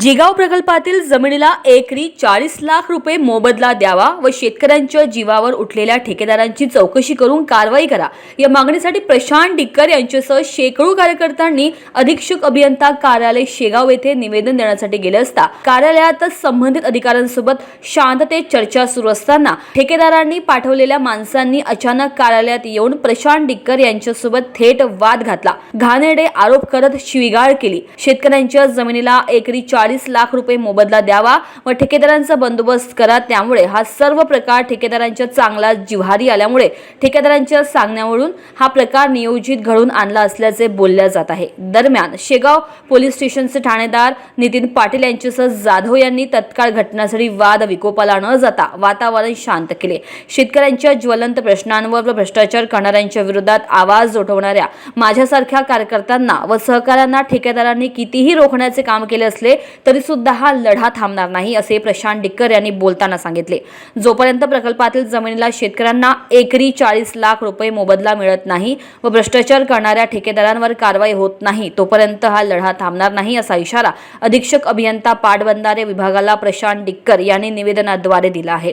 जिगाव प्रकल्पातील जमिनीला एकरी चाळीस लाख रुपये मोबदला द्यावा व शेतकऱ्यांच्या जीवावर उठलेल्या ठेकेदारांची चौकशी करून कारवाई करा. या मागणीसाठी प्रशांत डिक्कर यांच्यासह शेकडो कार्यकर्त्यांनी अधीक्षक अभियंता कार्यालय शेगाव येथे निवेदन देण्यासाठी गेले असता कार्यालयातच संबंधित अधिकाऱ्यांसोबत शांततेत चर्चा सुरू असताना ठेकेदारांनी पाठवलेल्या माणसांनी अचानक कार्यालयात येऊन प्रशांत डिक्कर यांच्यासोबत थेट वाद घातला. घाणेरडे आरोप करत शिवीगाळ केली. शेतकऱ्यांच्या जमिनीला एकरी चाळीस लाख रुपये मोबदला द्यावा व ठेकेदारांचा बंदोबस्त करा. त्यामुळे हा सर्व प्रकार ठेकेदारांच्या चांगला जिव्हारी आल्यामुळे ठेकेदारांच्या सांगण्यावरून हा प्रकार नियोजित घडून आणला असल्याचे बोलल्या जात आहे. दरम्यान शेगाव पोलीस स्टेशनचे ठाणेदार नितीन पाटील यांच्यासह जाधव यांनी तत्काळ घटनास्थळी वाद विकोपाला न जाता वातावरण शांत केले. शेतकऱ्यांच्या ज्वलंत प्रश्नांवर व भ्रष्टाचार करणाऱ्यांच्या विरोधात आवाज उठवणाऱ्या माझ्यासारख्या कार्यकर्त्यांना व सहकाऱ्यांना ठेकेदारांनी कितीही रोखण्याचे काम केले असले तरीसुद्धा हा लढा थांबणार नाही असे प्रशांत डिक्कर यांनी बोलताना सांगितले. जोपर्यंत प्रकल्पातील जमिनीला शेतकऱ्यांना एकरी चाळीस लाख रुपये मोबदला मिळत नाही व भ्रष्टाचार करणाऱ्या ठेकेदारांवर कारवाई होत नाही तोपर्यंत हा लढा थांबणार नाही असा इशारा अधीक्षक अभियंता पाटबंधारे विभागाला प्रशांत डिक्कर यांनी निवेदनाद्वारे दिला आहे.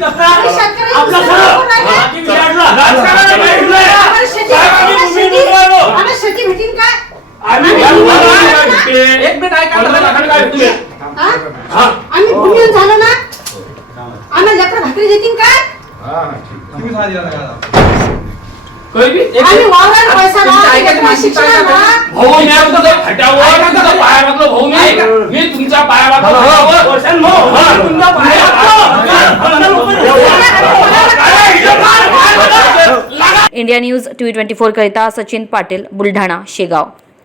तक्रार द्या साहेब तक्रार तक्रार देतो आम्ही आम्हाला शेती भेटीन काय एक मिनिट ऐका ना. तुम्ही. हा? आम्ही भूमिहीन झालो ना? आम्हाला लेकर भाकरी देतील काय आम्ही वावरात पैसा. भाऊ मी पाया भाऊ मी मी पाया पाया India news T twenty four करिता सचिन पाटील बुलढाणा शेगाव.